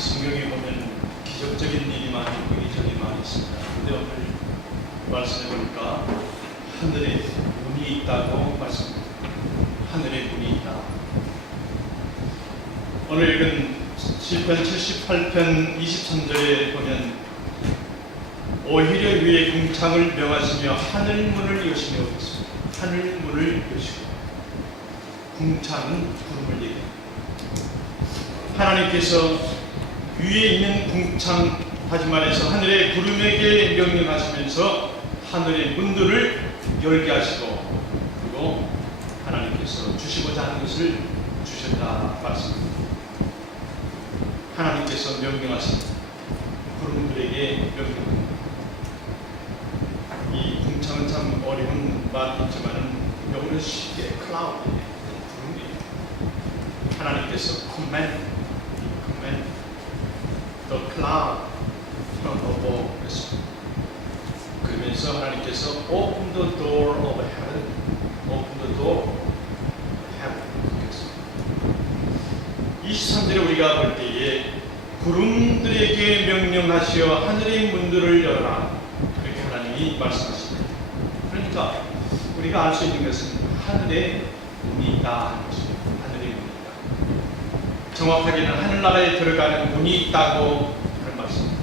성경에 보면 기적적인 일이 많이 있고 이적이 많이 있습니다. 그런데 오늘 말씀해 보니까 하늘에 문이 있다고 말씀합니다. 하늘에 문이 있다. 오늘 읽은 시편 78편 23절에 보면 오히려 위에 궁창을 명하시며 하늘문을 여시며 있습니다. 하늘문을 여시고 궁창은 구름을 얘기합니다. 하나님께서 위에 있는 궁창, 다시 말해서 하늘의 구름에게 명령하시면서 하늘의 문들을 열게 하시고, 그리고 하나님께서 주시고자 하는 것을 주셨다 말씀입니다. 하나님께서 명령하신 구름들에게 명령합니다. 이 궁창은 참 어려운 말이지만 영어로 쉽게 클라우드, 구름이에요. 하나님께서 command the cloud from above 했습니다. 그러면서 하나님께서 open the door of heaven, open the door of heaven 했습니다. 23절에 우리가 볼 때에 구름들에게 명령하시어 하늘의 문들을 열어라, 그렇게 하나님이 말씀하십니다. 그러니까 우리가 알 수 있는 것은 하늘에 문이 있다 하는 것입니다. 하늘에 문이 있다. 정확하게는 하늘나라에 들어가는 문이 있다고 하는 말씀입니다.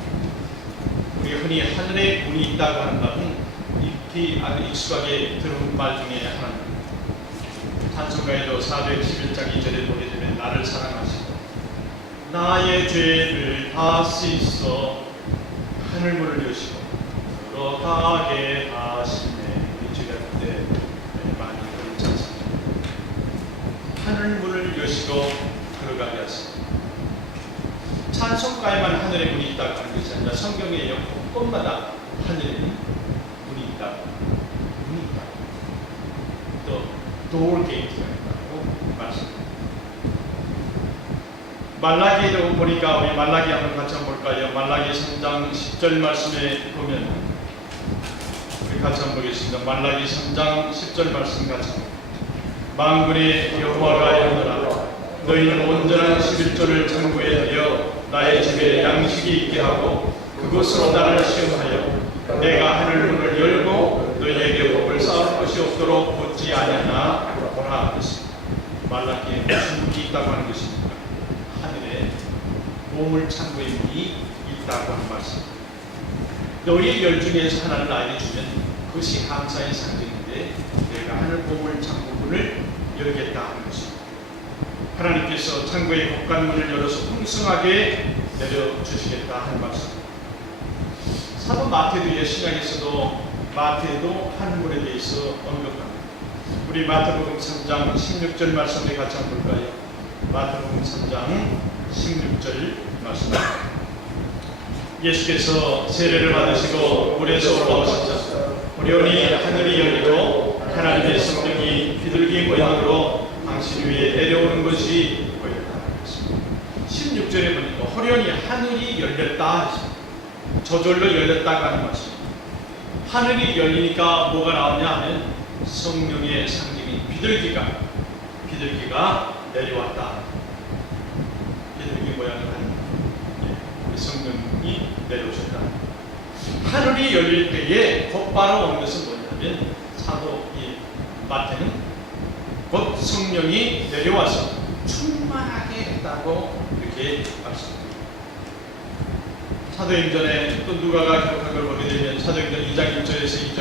우리 흔히 하늘에 문이 있다고 하는 말은 익히 아주 익숙하게 들은 말 중에 하나입니다. 찬송가에도 411장 2절에 보게 되면 나를 사랑하시고 나의 죄를 다 씻어 하늘문을 여시고 들어가게 하시네. 우리 주가 그때 많이 그런 찬송입니다. 하늘문을 여시고 들어가게 하시네. 찬송가에만 하늘의 문이 있다고 하는 것이 아니라 성경의 곳곳마다 하늘의 문이 있다고, 문이 있다고, 또 door gate가 있다고 말씀합니다. 말라기에도 보니까 우리 말라기 한번 같이 한번 볼까요? 말라기 3장 10절 말씀에 보면 우리 같이 한번 보겠습니다. 말라기 3장 10절 말씀 같이 한번. 만군의 여호와가 이르노라 너희는 온전한 11조를 창고에 들여 나의 집에 양식이 있게 하고 그곳으로 나를 시험하여 내가 하늘문을 열고 너희에게 복을 쌓을 것이 없도록 묻지 아니하나 보라 하셨습니다. 말라기에 무슨 문이 있다고 하는 것입니까? 하늘에 보물 창고의 문이 있다고 하는 말씀입니다. 너희의 열 중에서 하나를 나에게 주면 그것이 감사의 상징인데 내가 하늘 보물 창고 문을 열겠다 하는 것입니다. 하나님께서 창고의 복간문을 열어서 풍성하게 내려주시겠다 하는 말씀입니다. 사도 마태도 신약에서도 마태도 하늘문에 대해서 언급합니다. 우리 마태복음 3장 16절 말씀에 같이 한번 볼까요? 마태복음 3장 16절 말씀입니다. 예수께서 세례를 받으시고 물에서 올라오시자 보려니 하늘이 열리고 하나님의 성령이 비둘기 모양으로 당신 위에 내려오는 것이 보였다. 16절에 보니까 호련히 하늘이 열렸다 했습니다. 저절로 열렸다고 하는 말씀입니다. 하늘이 열리니까 뭐가 나오냐 하면 성령의 상징인 비둘기가 내려왔다. 비둘기 모양을 하는 우리 성령이 내려오셨다. 하늘이 열릴 때에 곧바로 오는 것은 뭐냐면 사도 마태는 곧 성령이 내려와서 충만하게 했다고 이렇게 말씀합니다. 사도행전에 또 누가가 기록한 걸 보게 되면 사도행전 2장 1절에서 2절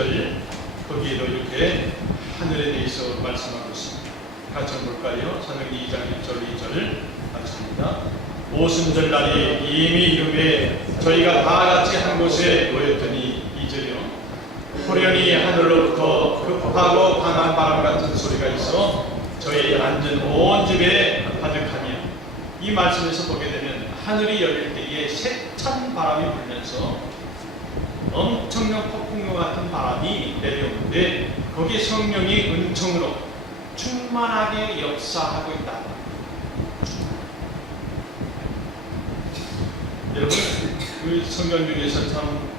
거기에도 이렇게 하늘에 대해서 말씀하고 있습니다. 같이 한번 볼까요? 사도행전 2장 1절 2절 같이 합니다. 오순절 날이 이미 이름에 저희가 다 같이 한 곳에 모였더니 2절이요. 호련히 하늘로부터 급하고 강한 바람 같은 소리가 있어 저희 앉은 온 집에 가득하며, 이 말씀에서 보게 되면 하늘이 열릴 때에 세찬 바람이 불면서 엄청난 폭풍과 같은 바람이 내려오는데 거기에 성령이 은총으로 충만하게 역사하고 있다. 여러분 그 성경 중에서 참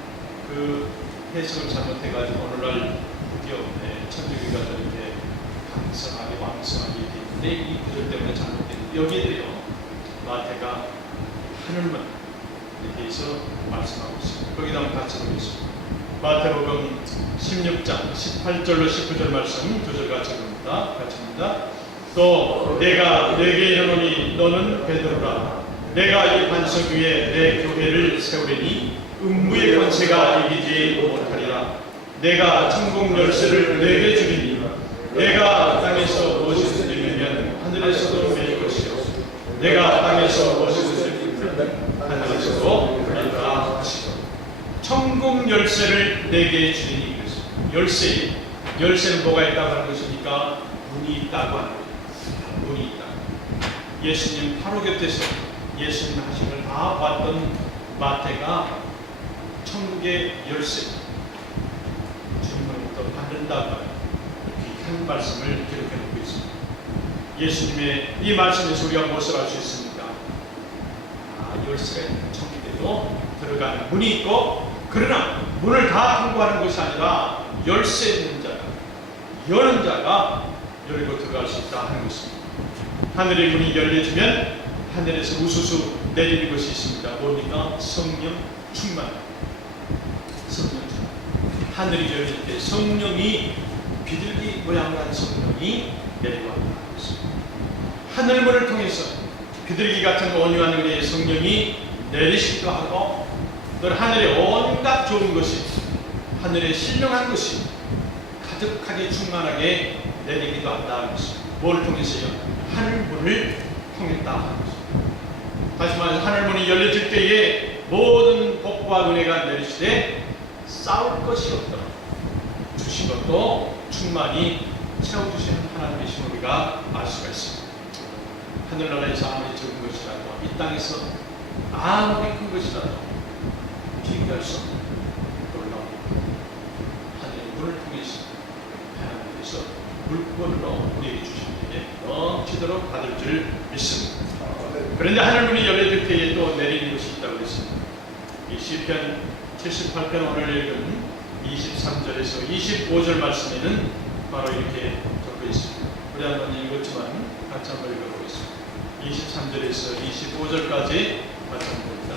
그 해석을 잘못해가지고 오늘날 드디어 천주교가 이렇게 강성하게 왕성하게 되는데 이 구절 때문에 잘못된 여기에요. 마태가 하늘문 이렇게 해서 말씀하고 있습니다. 거기다 한번 같이 보겠습니다. 마태복음 16장 18절로 19절 말씀 두 절 같이 봅니다. 같이 봅니다. 또 내가 네게 이르노니 너는 베드로라. 내가 이 반석 위에 내 교회를 세우리니 음부의 권세가 이기지 못하리라. 내가 천국 열쇠를 네게 주리니 내가 땅에서 무엇을 드리면 하늘에서도 드릴 것이요 내가 땅에서 무엇을 드리면 하늘에서도 드리리라 하시고 천국 열쇠를 네게 주리니 그랬습니다. 열쇠는 뭐가 있다고 하는 것입니까? 문이 있다고 하는 거예요. 문이 있다. 예수님 바로 곁에서 예수님 하신 걸 다 봤던 마태가 천국의 열쇠 주님으로부터 받는다고 한 말씀을 기록해 놓고 있습니다. 예수님의 이 말씀에서 우리가 무엇을 알 수 있습니까? 열쇠가 있는 천국에도 들어가는 문이 있고, 그러나 문을 다 통과하는 것이 아니라 열쇠 있는 자가, 여는 자가 열고 들어갈 수 있다 하는 것입니다. 하늘의 문이 열려지면 하늘에서 우수수 내리는 것이 있습니다. 뭡니까? 성령 충만. 성령 충만. 하늘이 열릴 때 성령이 비둘기 모양을 한 성령이 내려와 있는 것입니다. 하늘문을 통해서 비둘기 같은 온유한 은혜의 성령이 내리시기도 하고, 또 하늘에 온갖 좋은 것이, 하늘에 신령한 것이 가득하게 충만하게 내리기도 한다는 것입니다. 뭘 통해서요? 하늘문을 통했다 하는 것입니다. 다시 말해서 하늘문이 열려질 때에 모든 복과 은혜가 내리시되 싸울 것이 없더라. 주신 것도 충만히 채워주시는 하나님이신 우리가 알 수가 있습니다. 하늘나라에서 아무리 적은 것이라도, 이 땅에서 아무리 큰 것이라도 비교할 수 없는 놀라운 하늘의 문을 통해서 하나님께서 물권으로 우리에게 주신 때에 넘치도록 받을 줄 믿습니다. 그런데 하늘문이 열려질 때에 또 내리는 것이 있다고 했습니다. 이 시편 78편 오늘 읽은 23절에서 25절 말씀에는 바로 이렇게 적혀 있습니다. 우리 한번 읽었지만 같이 한번 읽어보겠습니다. 23절에서 25절까지 같이 한번 봅니다.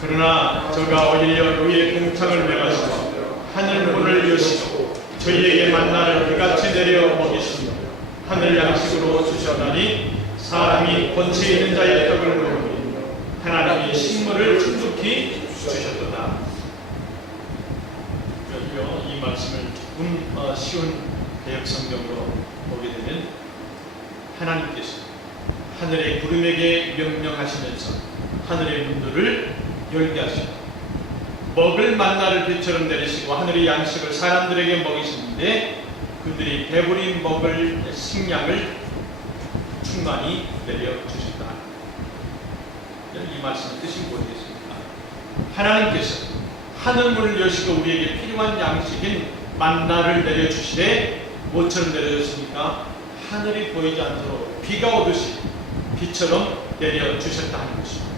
그러나 저가 오히려 너희의 궁창을 메가시고 하늘 문을 여시고 저희에게 만나를 그같이 내려 먹이시며 하늘 양식으로 주셨나니 사람이 권세 있는 자의 떡을 먹으니 하나님이 식물을 충족히 주셨도다. 여기요, 이 말씀을 조금 쉬운 대역 성경으로 보게 되면 하나님께서 하늘의 구름에게 명령하시면서 하늘의 문들을 열게 하시고 먹을 만나를 비처럼 내리시고 하늘의 양식을 사람들에게 먹이시는데 그들이 배부리 먹을 식량을 충만히 내려주셨다. 이 말씀의 뜻이 무엇이겠습니까? 하나님께서 하늘문을 여시고 우리에게 필요한 양식인 만나를 내려주시되 뭐처럼 내려줬습니까? 하늘이 보이지 않도록 비가 오듯이 비처럼 내려주셨다 하는 것입니다.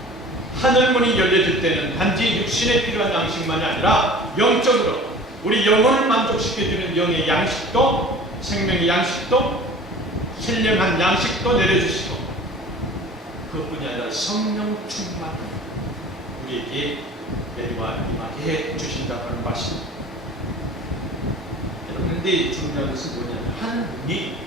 하늘문이 열려질 때는 단지 육신에 필요한 양식만이 아니라 영적으로 우리 영혼을 만족시켜주는 영의 양식도, 생명의 양식도, 신령한 양식도 내려주시고, 그것뿐이 아니라 성령 충만 우리에게 내려와 임하게 해주신다고 하는 말씀입니다. 그런데 중요한 것은 뭐냐면 하늘문이,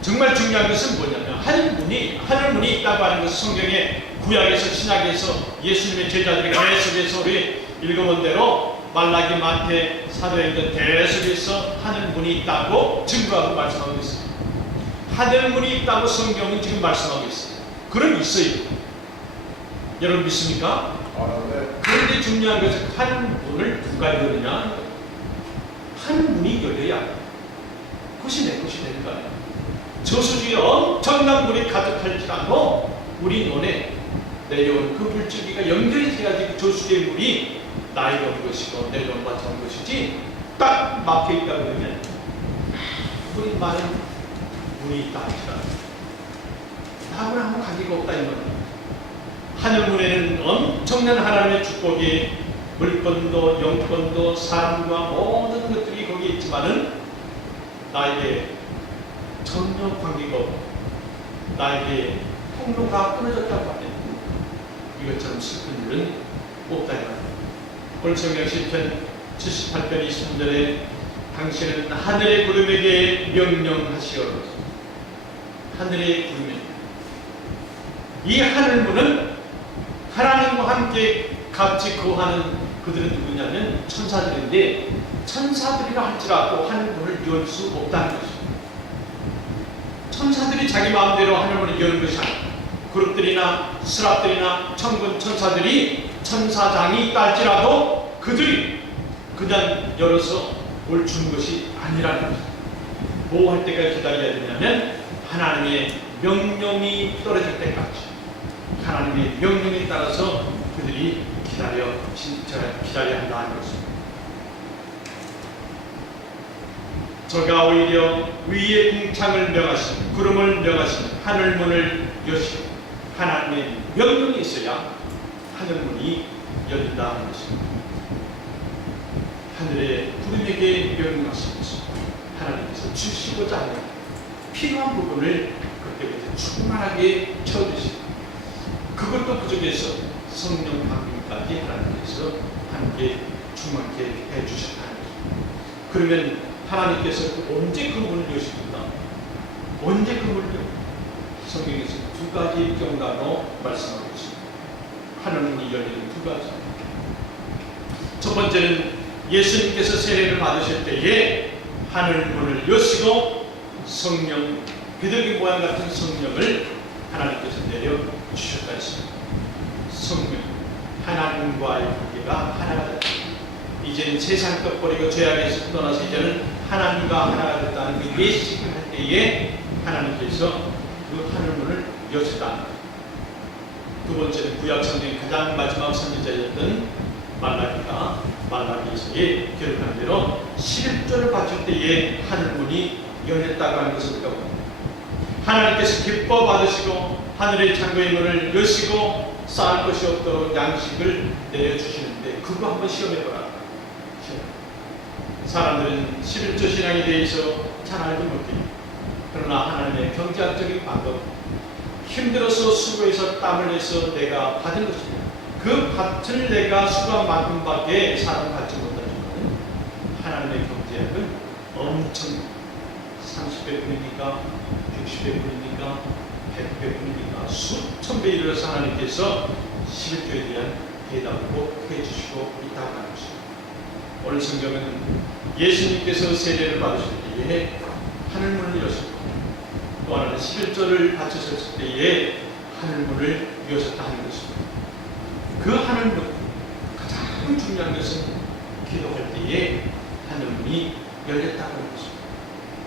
정말 중요한 것은 뭐냐면 하늘문이 있다고 하는 것은 성경에 구약에서 신약에서 예수님의 제자들이 계속해서 우리 읽어본 대로 말라기, 마태, 사도행전 계속해서 하늘문이 있다고 증거하고 말씀하고 있습니다. 하늘문이 있다고 성경은 지금 말씀하고 있어요. 그럼 있어요. 여러분 믿습니까? 네. 그런데 중요한 것은 하늘문을 누가 열느냐? 하늘문이 열려야 그것이 내 것이 되는 거예요. 저수지에 엄청난 물이 가득할지라도 우리 눈에 내려온 그 물줄기가 연결이 돼야지 저수지의 물이 나에게 온 것이고 내려온 것이 온 것이지, 딱 막혀있다 그러면 아무리 많은 문이 있다 할지라도 나하고는 아무 관계가 없다 이 말이에요. 하늘문에는 엄청난 하나님의 축복이, 물권도 영권도 사람과 모든 것들이 거기에 있지만은 나에게 전혀 관계가 없고 나에게 통로가 끊어졌다고 하면 이것처럼 슬픈 일은 없다. 오늘 성경 시편 78편 23절에 당신은 하늘의 구름에게 명령하시오. 하늘의 구름에, 이 하늘문은 하나님과 함께 같이 거하는 그들은 누구냐면 천사들인데, 천사들이라 할지라도 하늘문을 열 수 없다는 것입니다. 천사들이 자기 마음대로 하늘문을 여는 것이 아니라 그룹들이나 스랍들이나 천군 천사들이 천사장이 있다 할지라도 그들이 그냥 열어서 뭘 주는 것이 아니라는 것입니다. 뭐 할 때까지 기다려야 되냐면 하나님의 명령이 떨어질 때까지, 하나님의 명령에 따라서 그들이 기다려야 한다는 것입니다. 저가 오히려 위의 궁창을 명하시는, 구름을 명하시는 하늘문을 여시고 하나님의 명령이 있어야 하늘문이 열린다는 것입니다. 하늘의 구름에게 명령하신 것은 하나님께서 주시고자 하는 필요한 부분을 그때부터 충만하게 채워주시고, 그것도 부족해서 성령 방문까지 하나님께서 함께 충만케 해주셨다는 것입니다. 그러면 하나님께서 언제 그 문을 여십니까? 언제 그 문을 열어요? 성경에서 두 가지 경우로 말씀하고 있습니다. 하늘문이 열리는 두 가지. 첫 번째는 예수님께서 세례를 받으실 때에 하늘문을 여시고 성령, 비둘기 모양 같은 성령을 하나님께서 내려주셨다 했습니다. 성령, 하나님과의 관계가 하나가 됐다. 이제는 세상 것 버리고 죄악에서 떠나서 이제는 하나님과 하나가 됐다는 그 예식을 할 때에 하나님께서 그 하늘문을 여셨다. 두 번째는 구약 성경의 가장 마지막 선지자였던 말라기서에 기록한 대로 11조를 바칠 때에 하늘문이 열렸다고 하는 것을 우리가 봅니다. 하나님께서 기뻐 받으시고 하늘의 창고의 문을 여시고 쌓을 것이 없도록 양식을 내려주시는데, 그거 한번 시험해보라. 사람들은 11조 신앙에 대해서 잘 알지 못해요. 그러나 하나님의 경제학적인 방법, 힘들어서 수고해서 땀을 내서 내가 받은 것입니다. 그 밭을 내가 수고한 만큼밖에 사람 받지 못하지만 하나님의 경제학은 엄청 30배 뿐입니까? 60배 뿐입니까? 100배 뿐입니까? 수천 배 이르러서 하나님께서 11조에 대한 대답을 꼭 해주시고 있다고 하는 것입니다. 오늘 성경은 예수님께서 세례를 받으실 때에 하늘문을 여셨고, 또 하나는 11조를 바치셨을 때에 하늘문을 여셨다 하는 것입니다. 그 하늘문, 가장 중요한 것은 기도할 때에 하늘문이 열렸다고 하는 것입니다.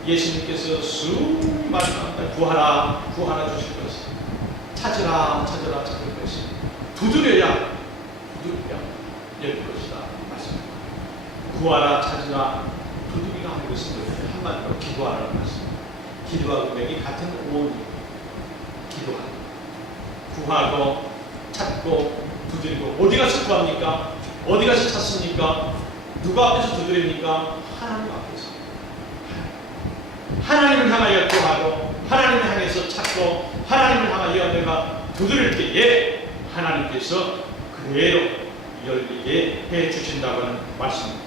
예수님께서 수많이 말씀합니다. 구하라, 구하라 주실 것이다. 찾으라, 찾으라 찾을 것이다. 두드려야 열릴 것이다. 말씀입니다. 구하라, 찾으라, 두드리라 하는 것은 한마디로 기도하라는 말씀입니다. 기도와 음행이 같은 오온입니다. 기도하라. 구하고 찾고 두드리고, 어디 가서 구합니까? 어디 가서 찾습니까? 누가 앞에서 두드립니까? 하나님 앞에서. 하나님을 향하여 구하고 하나님을 향해서 찾고 하나님을 향하여 내가 두드릴 때에 하나님께서 그대로 열리게 해주신다고 하는 말씀입니다.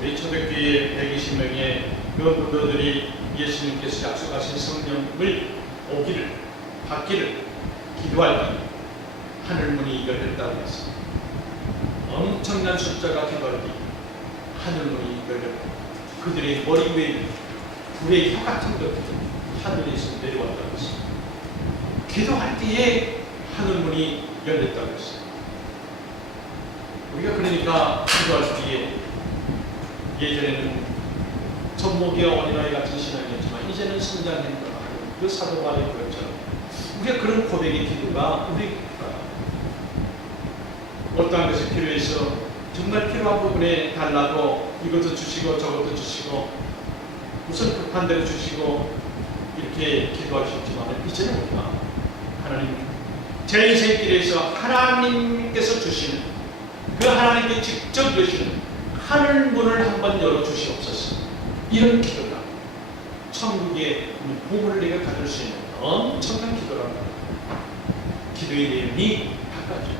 우리 초대교회 120명의 그 무도들이 예수님께서 약속하신 성령을 오기를, 받기를 기도할 때 하늘문이 열렸다고 했습니다. 엄청난 숫자가 기도할 때 하늘문이 열렸고, 그들의 머리 위에 불의 혀 같은 것들이 하늘에서 내려왔다고 했습니다. 기도할 때에 하늘문이 열렸다고 했습니다. 우리가 그러니까 기도할 때에, 예전에는 젖먹이와 어린아이 같은 신앙이었지만 이제는 성장했다. 그 사도 바울의 고백처럼 우리가 그런 고백의 기도가 우리 어떠한 것이 필요해서 정말 필요한 부분에 달라고 이것도 주시고 저것도 주시고 우선 급한 대로 주시고 이렇게 기도하셨지만, 이제는 우리가 하나님, 제 인생길에서 하나님께서 주시는, 그 하나님께 직접 여시는 하늘문을 한번 열어주시옵소서. 이런 기도가 천국의 보물을 내가 가질 수 있는 엄청난 기도랍니다. 기도의 내용이 가지.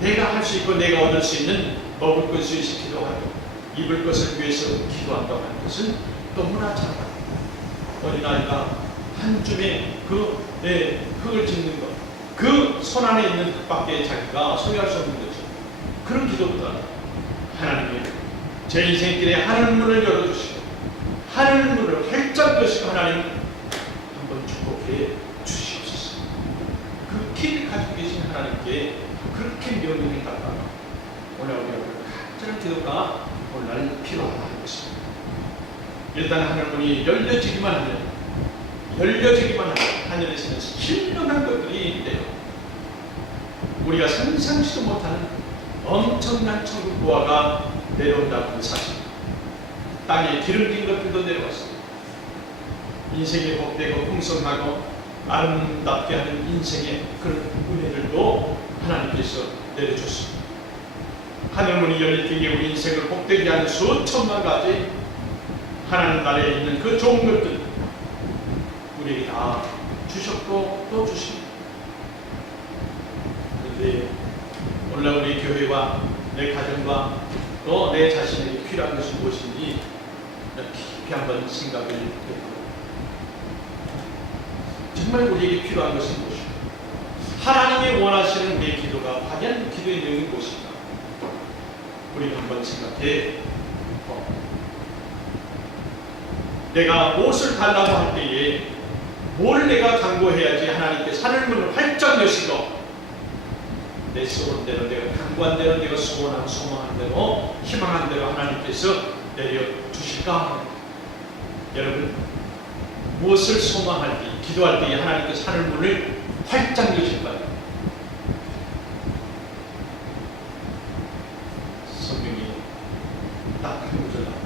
내가 할 수 있고 내가 얻을 수 있는 먹을 것을 위해서 기도하고 입을 것을 위해서 기도한다고 하는 것은 너무나 작아. 어린아이가 한 줌의 흙을 짓는 것, 그 손 안에 있는 흙밖에 자기가 소유할 수 없는 거죠. 그런 기도보다 하나님이 제 인생길에 하늘 문을 열어주시고 하늘 문을 활짝 여시고 하나님 한번 축복해 주시옵소서. 그 길을 가지고 계신 하나님께 그렇게 명령이 달라요. 오늘 우리가 간절한 기도가 오늘날 필요하다는 것입니다. 일단 하늘 문이 열려지기만 하면 하늘에서는 신령한 것들이 있대요. 우리가 상상치도 못하는 엄청난 천국 보화가 내려온다는 사실. 땅에 기름진 것들도 내려왔습니다. 인생이 복되고 풍성하고 아름답게 하는 인생의 그런 은혜들도 하나님께서 내려줬습니다. 하늘문이 열릴 때에 우리 인생을 복되게 하는 수천만 가지 하나님 나라에 있는 그 좋은 것들 우리에게 다 주셨고 또 주십니다. 그런데 오늘 우리 교회와 내 가정과 또 내 자신에게 필요한 것이 무엇인지 깊이 한번 생각을 해보고 정말 우리에게 필요한 것은 무엇인가? 하나님이 원하시는 우리의 기도가 과연 기도의 내용이 무엇인가? 우리가 한번 생각해 내가 무엇을 달라고 할 때에 뭘 내가 간구해야지 하나님께서 하늘문을 활짝 여시고 내 소원대로 내가 간구한 대로 내가 소망한 대로 희망한 대로 하나님께서 내려주실까? 여러분 무엇을 소망할 때 기도할 때 하나님께서 하늘문을 활짝 여실까요? 성경이 딱 한 구절 나와요.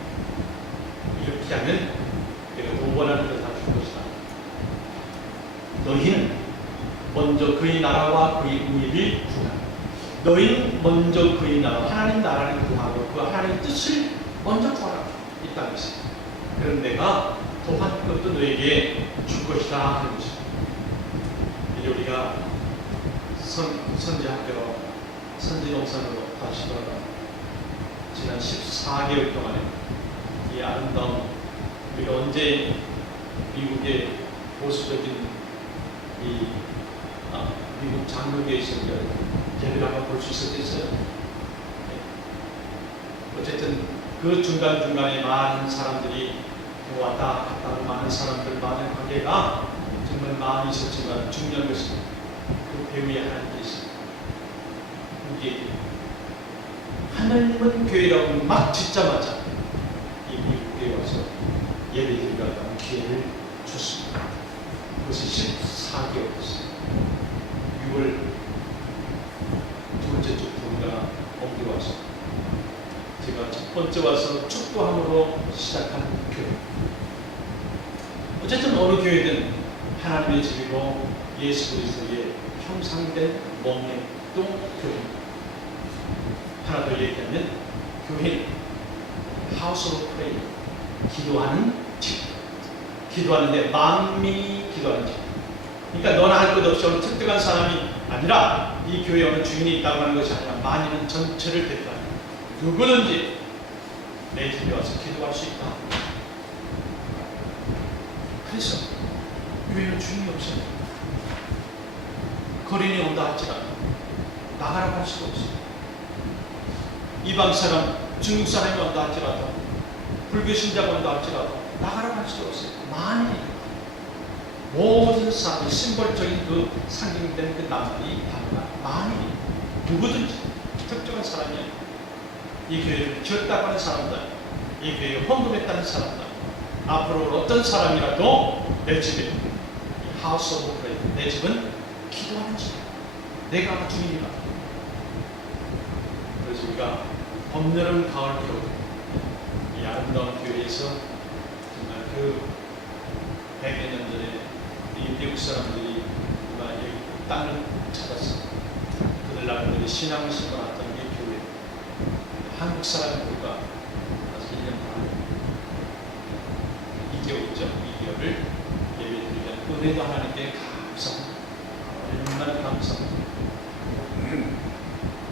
이렇게 하면 내가 너 원하는 걸 다 줄 것이다. 너희는 먼저 그의 나라와 그의 의를 구하라. 너희는 먼저 그의 나라, 하나님 나라를 구하고 그 하나님의 뜻을 먼저 구하라. 이 땅에서. 그럼 내가 더한 것도 너에게 줄 것이다 하는 것입니다. 이제 우리가 선지학교로 선지농산으로 다시 돌아가 지난 14개월 동안에 이 아름다운 우리가 언제 미국의 보수적인 이 미국 장로교에서 예배를 한번 볼 수 있었겠어요. 어쨌든 그 중간중간에 많은 사람들이 왔다 갔다 하는 많은 사람들 많은 관계가 정말 많이 있었지만 중요한 것은 그 배후에 하나님께서 우리에게 하늘문 교회라고 막 짓자마자 이 미국에 와서 예배드리려고 기회를 줬습니다. 그것이 14개월 됐어요. 6월 둘째 주 우리가 옮겨와서 제가 첫 번째 와서 축구함으로 시작한 교회. 어쨌든 어느 교회든 하나님의 집이고 예수 그리스도의 형상된 몸의 또 교회입니다. 하나 더 얘기하면 교회는 하우스 오브 프레이, 기도하는 집. 기도하는데 만민이 기도하는 집. 그러니까 너나 할 것 없이 어느 특별한 사람이 아니라 이 교회에 어느 주인이 있다고 하는 것이 아니라 만인은 전체를 대표하는 누구든지 내 집에 와서 기도할 수 있다. 그래서 교회는 주인이 없습니다. 거린이 온다 할지라도 나가라고 할 수가 없습니다. 이방 사람, 중국 사람이 온다 할지라도 불교 신자가 온다 할지라도 나가라고 할 수가 없어요. 만인이 모든 사람이 심벌적인 그 상징된 그 나무이 단어가 만인이 누구든지 특정한 사람이 아니고 이 교회를 지었다고 하는 사람들, 이 교회에 헌금했다는 사람들, 앞으로 어떤 사람이라도 내 집에 하우스 오브 프레이, 내 집은 기도하는 집, 내가 주인이다. 그래서 우리가 봄여름 가을 겨울 이 아름다운 교회에서 정말 그 100여 년 전에 이 미국 사람들이 이 땅을 찾아서 그들 나름대로 신앙을 심어놨던 이 교회, 한국 사람들과 1년 반 2개월이죠. 2개월을 예배드리는 은혜도 하나님께 감사합니다. 얼마나 감사합니다.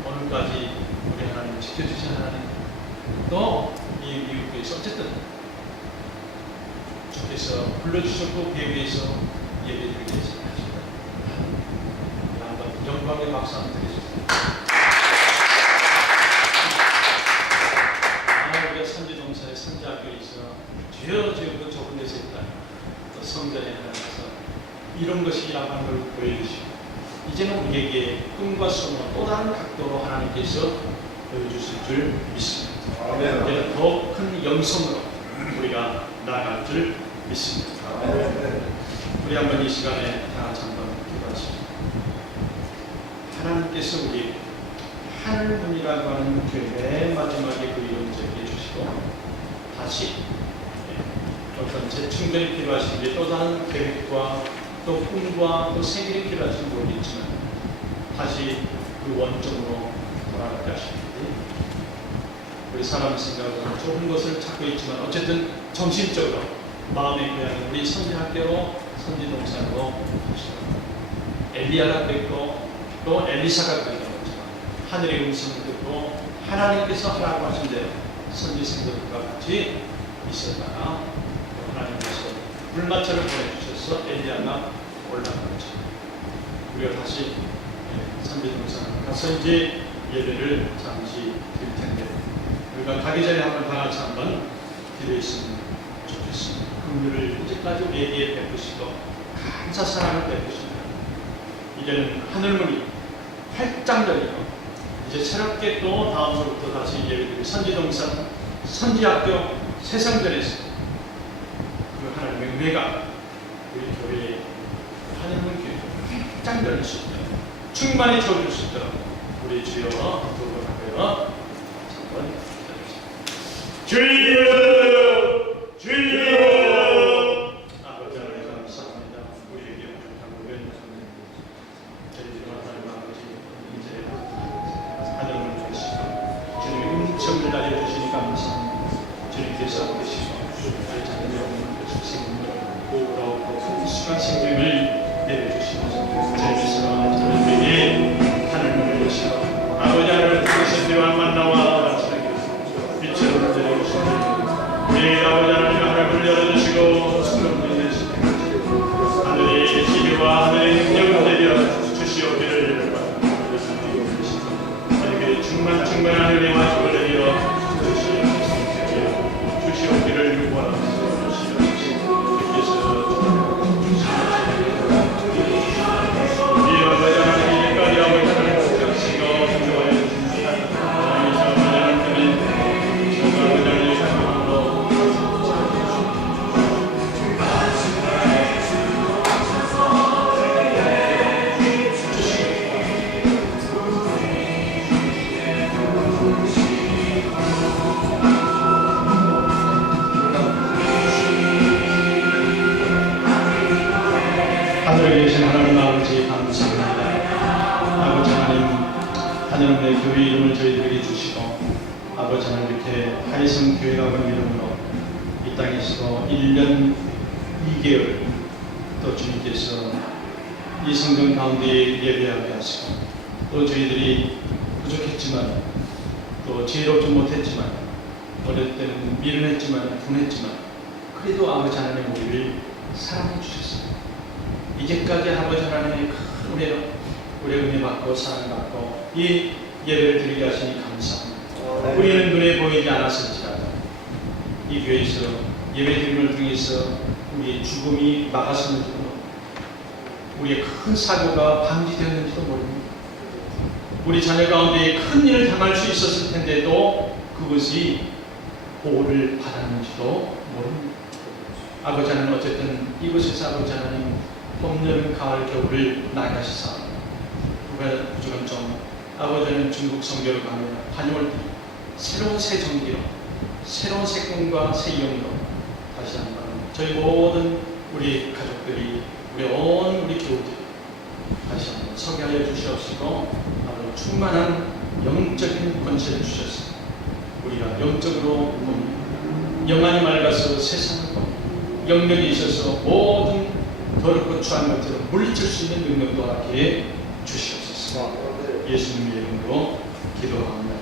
오늘까지 우리 하나님 지켜주신 하나님 또 이 미국교회에서 어쨌든 주께서 불러주셨고 그에 위해서 예배드리기 위해서 하십니다. 한번 영광의 박수 한번 드리겠습니다. 우리가 선지동산의 선지학교에서 주여 그 좁은 데서 있다 또 성전에 나가서 이런 것이 야한 걸 보여주시고 이제는 우리에게 꿈과 소망 또 다른 각도로 하나님께서 보여주실 줄 믿습니다. 이제는 더 큰 영성으로 우리가 나아갈 줄 믿습니다. 우리 한번 이 시간에 다 같이 한번 기도하시죠. 하나님께서 우리 하늘문이라고 하는 교회 맨 마지막에 그 이름 제기해 주시고 다시 어떤 재충전이 필요하신 게 또 다른 계획과 또 꿈과 또 생일이 필요하신 모르겠지만 다시 그 원점으로 돌아가게 하십니다. 우리 사람 생각은 좋은 것을 찾고 있지만 어쨌든 정신적으로 마음의 고향은 우리 선지학교로 선지동산으로 엘리야가 됐고 또 엘리사가 됐고 하늘의 음성을 듣고 하나님께서 하라고 하신 대로 선지생들과 같이 있었다가 하나님께서 불마차를 보내주셔서 엘리야가 올라갔죠. 우리가 다시 선지동산 가서 이제 예배를 잠시 드릴 텐데 우리가 가기 전에 한번 다 같이 한번 기도했으면 좋겠습니다. 긍휼을 이제까지 우리에게 베푸시고 감사 사랑을 베푸십니다. 이제는 하늘문이 활짝 열리고 이제 새롭게 또 다음으로부터 다시 예배드릴 선지동산 선지학교 세상전에서 그 하나님의 은혜가 우리 교회에 하늘문 교회 활짝 열릴 수 있도록 충만히 채워줄 수 있도록 우리 주여 도움하고요. 한번 주여 주여 아버지 하나님 감사합니다. 우리에게 부족하고 연약한 저희들과 하나님 아버지 이제 하늘을 주시고 주님의 음성을 알려주시니 감사합니다. 주님께서 계시고 우리 자녀 여러분께서 생명을 보호하고 풍성한 생명을 내려주시고 저희께서 저희에게 하늘을 여시고 아버지 하나님을 통해서 대왕 만나와 빛으로 내려주시고 우리 아버지 하나님 하늘을 열어주시고 수능을 내주시고 하늘의 지혜와 하늘의 능력을 내려 주시옵기를 하나님의 충만한 은혜와 힘을 내려 주시옵기를 요구하옵소서. 하늘에 계신 하나님 아버지 감사합니다. 아버지 하나님 하늘의 교회 이름을 저희들에게 주시고 아버지 하나님 이렇게 하이성 교회라고 하는 이름으로 이 땅에서 1년 2개월 또 주님께서 이 성전 가운데 예배하게 하시고 또 저희들이 부족했지만 또 지혜롭지 못했지만 어릴 때는 미련했지만 분했지만 그래도 아버지 하나님 우리를 사랑해 주셨습니다. 이제까지 아버지 하나님의 큰 은혜로 우리의 은혜 받고 사랑받고 이 예배를 드리게 하시니 감사합니다. 우리는 눈에 보이지 않았을지라도 이 교회에서 예배 드림을 통해서 우리의 죽음이 막았었는지도 모릅니다. 우리의 큰 사고가 방지되었는지도 모릅니다. 우리 자녀 가운데 큰 일을 당할 수 있었을 텐데도 그것이 보호를 받았는지도 모릅니다. 아버지 하나님 어쨌든 이곳에서 아버지 하나님 봄, 여름, 가을, 겨울을 나가시사 부족한 점 아버지 하나님 중국 성교를 다녀올 때 새로운 새 정기로 새로운 새 꿈과 새 영으로 다시 한번 저희 모든 우리 가족들이 우리 온 우리 교우들 다시 한번 서게 하여 주시옵시고 바로 충만한 영적인 권세를 주셨습니다. 우리가 영적으로 봅니다. 영안이 맑아서 세상을 봅니다. 영력이 있어서 모든 더럽고 추한 것들을 물리칠 수 있는 능력도 함께 주시옵소서. 주옵소서. 예수님의 이름으로 기도합니다.